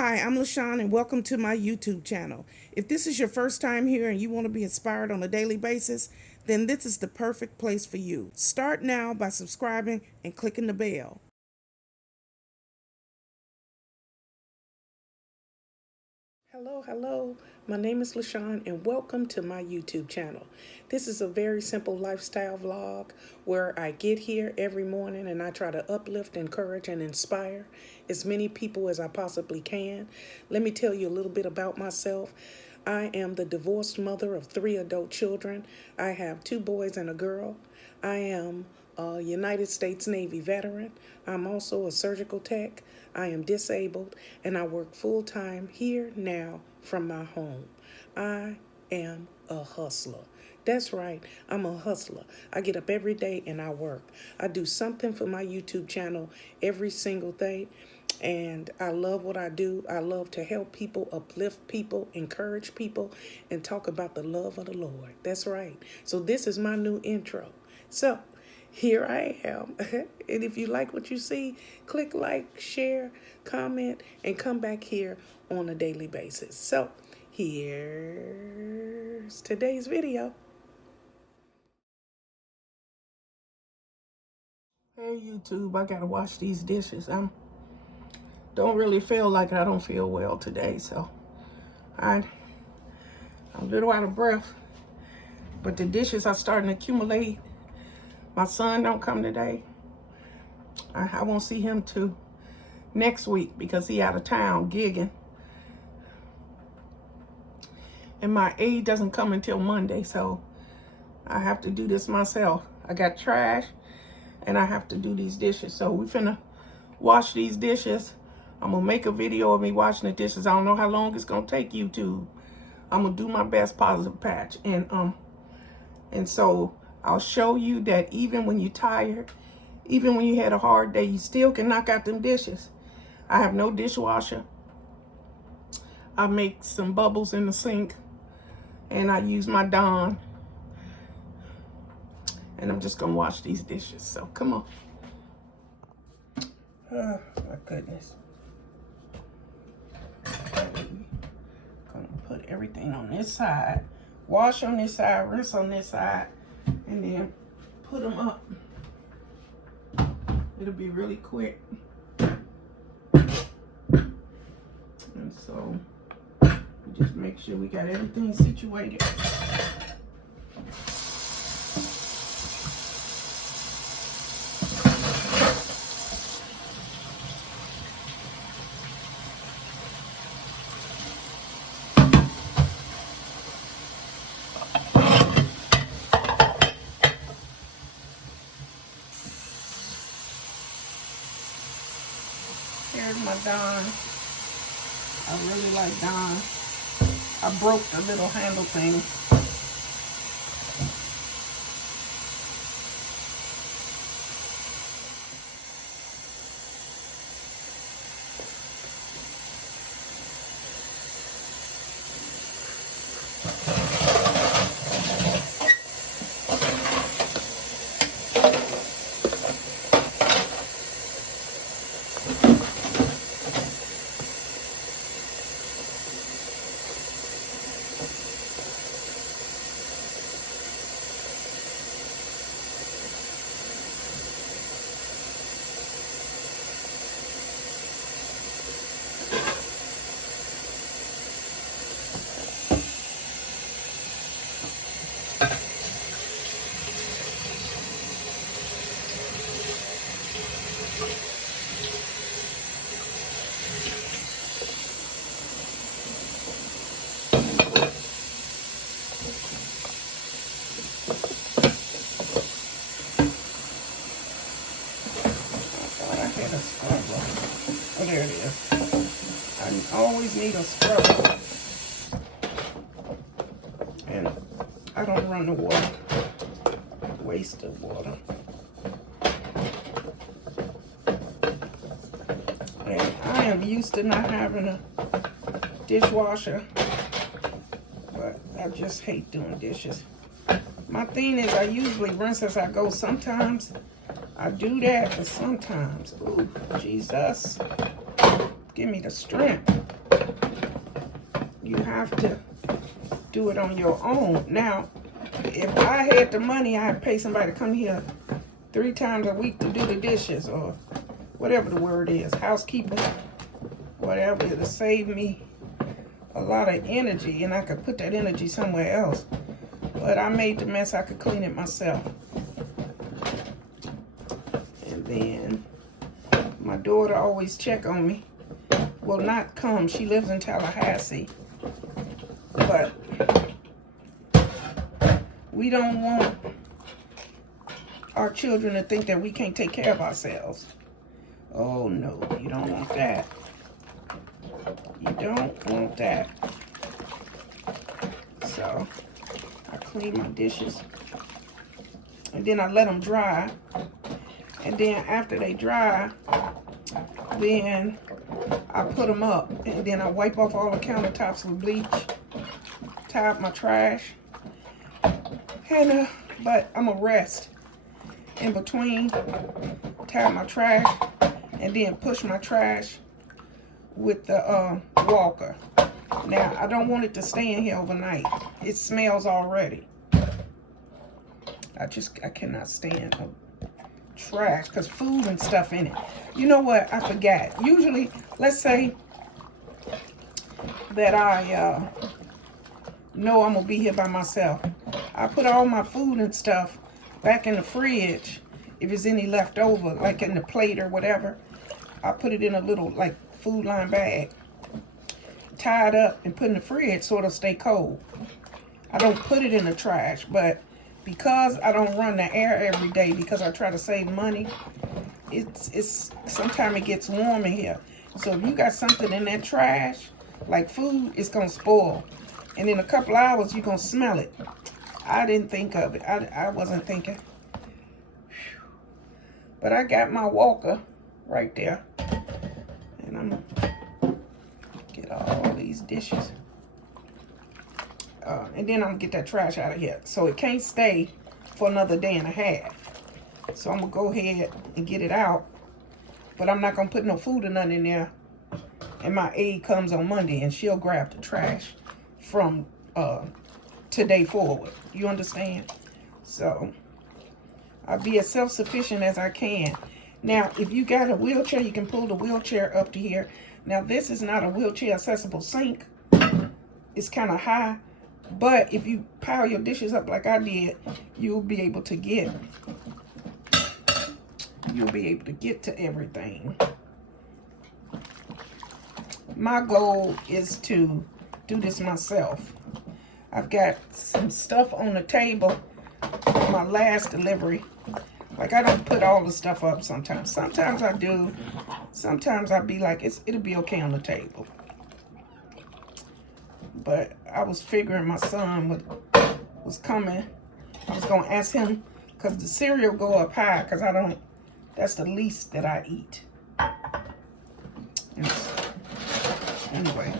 Hi, I'm LaShawn and welcome to my YouTube channel. If this is your first time here and you want to be inspired on a daily basis, then this is the perfect place for you. Start now by subscribing and clicking the bell. Hello. My name is LaShawn and welcome to my YouTube channel. This is a very simple lifestyle vlog where I get here every morning and I try to uplift, encourage, and inspire as many people as I possibly can. Let me tell you a little bit about myself. I am the divorced mother of 3 adult children. I have 2 boys and a girl. I am a United States Navy veteran. I'm also a surgical tech. I am disabled and I work full-time here now from my home. I am a hustler. That's right, I'm a hustler. I get up every day and I work. I do something for my YouTube channel every single day. And I love what I do. I love to help people, uplift people, encourage people, and talk about the love of the Lord. That's right. So this is my new intro. So here I am. And if you like what you see, click like, share, comment, and come back here on a daily basis. So here's today's video. Hey YouTube, I gotta wash these dishes. Don't really feel like I don't feel well today, so I'm a little out of breath. But the dishes are starting to accumulate. My son don't come today. I won't see him till next week because he out of town gigging. And my aide doesn't come until Monday, so I have to do this myself. I got trash and I have to do these dishes. So we finna wash these dishes. I'm gonna make a video of me washing the dishes. I don't know how long it's gonna take YouTube. I'm gonna do my best positive patch. And so I'll show you that even when you're tired, even when you had a hard day, you still can knock out them dishes. I have no dishwasher. I make some bubbles in the sink and I use my Dawn. And I'm just gonna wash these dishes. So come on. Oh my goodness. Gonna put everything on this side, wash on this side, rinse on this side, and then put them up. It'll be really quick. And so we just make sure we got everything situated. Here's my Dawn. I really like Dawn. I broke the little handle thing. Oh, there it is. I always need a scrubber. And I don't run the water. Waste of water. And I am used to not having a dishwasher, but I just hate doing dishes. My thing is I usually rinse as I go. Sometimes I do that, but sometimes, ooh, Jesus. give me the strength. You have to do it on your own. Now, if I had the money, I'd pay somebody to come here 3 times a week to do the dishes, or whatever the word is, housekeeper, whatever. It'll save me a lot of energy, and I could put that energy somewhere else. But I made the mess, I could clean it myself. And then my daughter always check on me. Well, not come, she lives in Tallahassee. But we don't want our children to think that we can't take care of ourselves. Oh no, you don't want that. You don't want that. So I clean my dishes, and then I let them dry. And then after they dry, then I put them up, and then I wipe off all the countertops with bleach, tie up my trash, and but I'm gonna rest in between, tie up my trash, and then push my trash with the walker. Now, I don't want it to stay in here overnight. It smells already. I cannot stand trash, because food and stuff in it. You know what? I forgot. Usually, let's say that I know I'm going to be here by myself. I put all my food and stuff back in the fridge. If there's any left over, like in the plate or whatever, I put it in a little, like, food line bag, tie it up and put in the fridge so it'll stay cold. I don't put it in the trash, but because I don't run the air every day, because I try to save money, it's sometimes it gets warm in here. So if you got something in that trash, like food, it's gonna spoil. And in a couple hours, you're gonna smell it. I didn't think of it. I wasn't thinking. But I got my walker right there. And I'm gonna get all these dishes. And then I'm gonna get that trash out of here. So it can't stay for another day and a half. So I'm gonna go ahead and get it out. But I'm not gonna put no food or nothing in there. And my aide comes on Monday and she'll grab the trash from today forward. You understand? So I'll be as self-sufficient as I can. Now, if you got a wheelchair, you can pull the wheelchair up to here. Now, this is not a wheelchair accessible sink. It's kind of high. But if you pile your dishes up like I did, you'll be able to get to everything. My goal is to do this myself. I've got some stuff on the table from my last delivery. Like, I don't put all the stuff up sometimes. Sometimes I do. Sometimes I'll be like, it'll be okay on the table. But I was figuring my son was coming. I was going to ask him, because the cereal go up high, because that's the least that I eat. Anyway.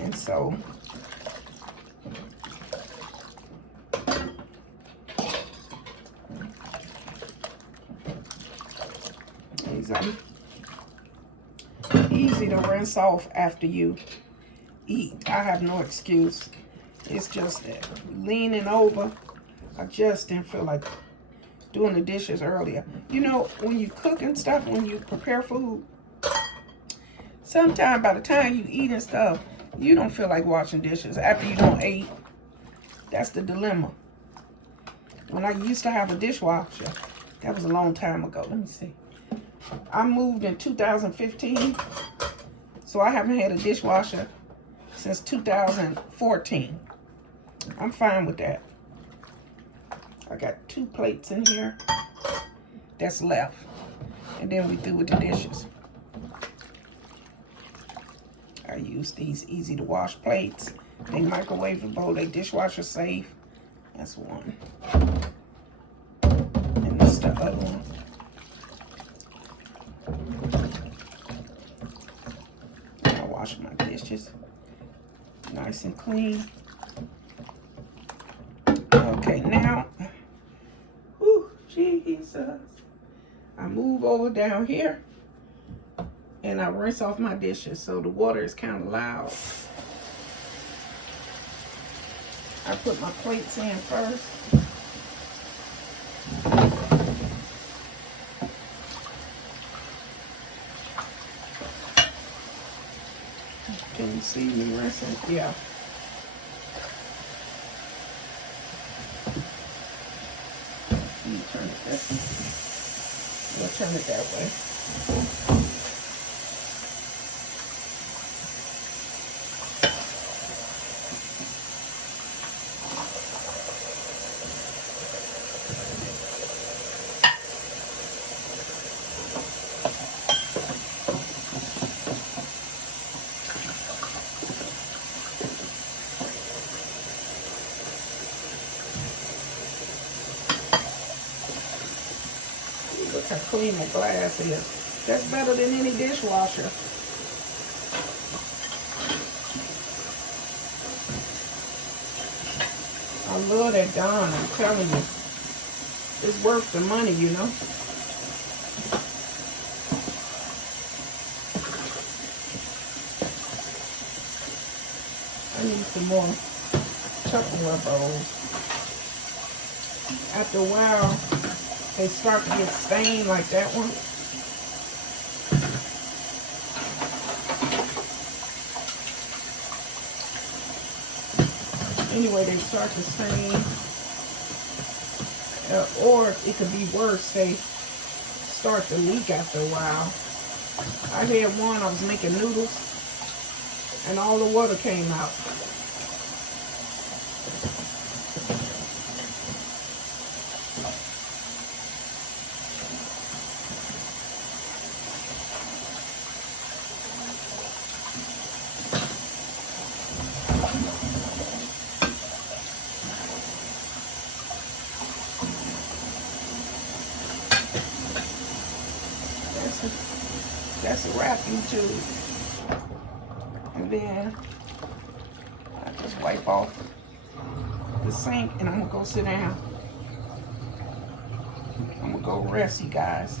And so these are easy to rinse off after you eat. I have no excuse. It's just that leaning over, I just didn't feel like doing the dishes earlier. You know, when you cook and stuff, when you prepare food, sometimes by the time you eat and stuff, you don't feel like washing dishes after you don't eat. That's the dilemma. When I used to have a dishwasher, that was a long time ago. Let me see. I moved in 2015, so I haven't had a dishwasher since 2014. I'm fine with that. I got 2 plates in here that's left, and then we do with the dishes. I use these easy to wash plates. They microwavable, they dishwasher safe. That's one. And that's the other one. I wash my dishes nice and clean. Okay, now, whew, Jesus. over down here and I rinse off my dishes. So the water is kind of loud. I put my plates in first. Can you see me rinsing? Yeah. You turn it this way. We'll turn it that way. Look how clean that glass is. That's better than any dishwasher. I love that Dawn, I'm telling you. It's worth the money, you know. I need some more Tupperware bowls. After a while, they start to get stained like that one. Anyway, they start to stain. Or it could be worse, they start to leak after a while. I had one, I was making noodles, and all the water came out. That's a wrap, YouTube. And then I just wipe off the sink and I'm gonna go sit down. I'm gonna go rest, you guys.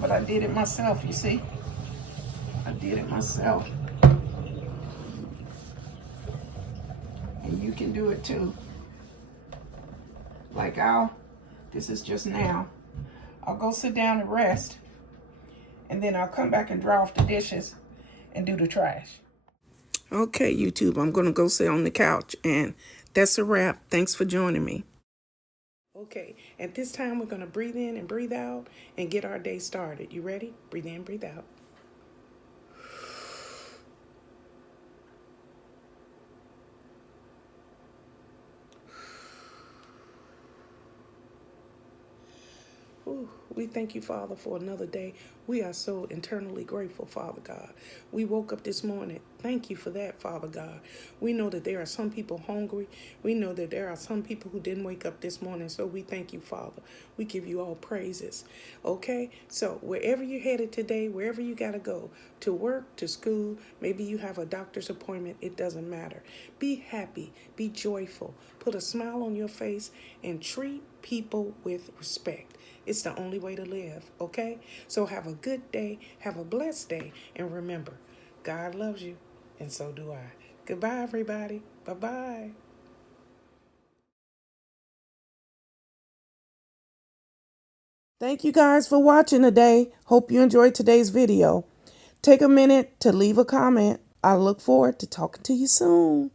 But I did it myself, you see? I did it myself. And you can do it too. Like this is just now. I'll go sit down and rest. And then I'll come back and dry off the dishes and do the trash. Okay, YouTube, I'm going to go sit on the couch. And that's a wrap. Thanks for joining me. Okay, at this time, we're going to breathe in and breathe out and get our day started. You ready? Breathe in, breathe out. Ooh, we thank you, Father, for another day. We are so internally grateful, Father God. We woke up this morning. Thank you for that, Father God. We know that there are some people hungry. We know that there are some people who didn't wake up this morning. So we thank you, Father. We give you all praises. Okay? So wherever you're headed today, wherever you got to go, to work, to school, maybe you have a doctor's appointment, it doesn't matter. Be happy. Be joyful. Put a smile on your face and treat people with respect. It's the only way to live, okay? So have a good day, have a blessed day, and remember, God loves you, and so do I. Goodbye, everybody. Bye-bye. Thank you guys for watching today. Hope you enjoyed today's video. Take a minute to leave a comment. I look forward to talking to you soon.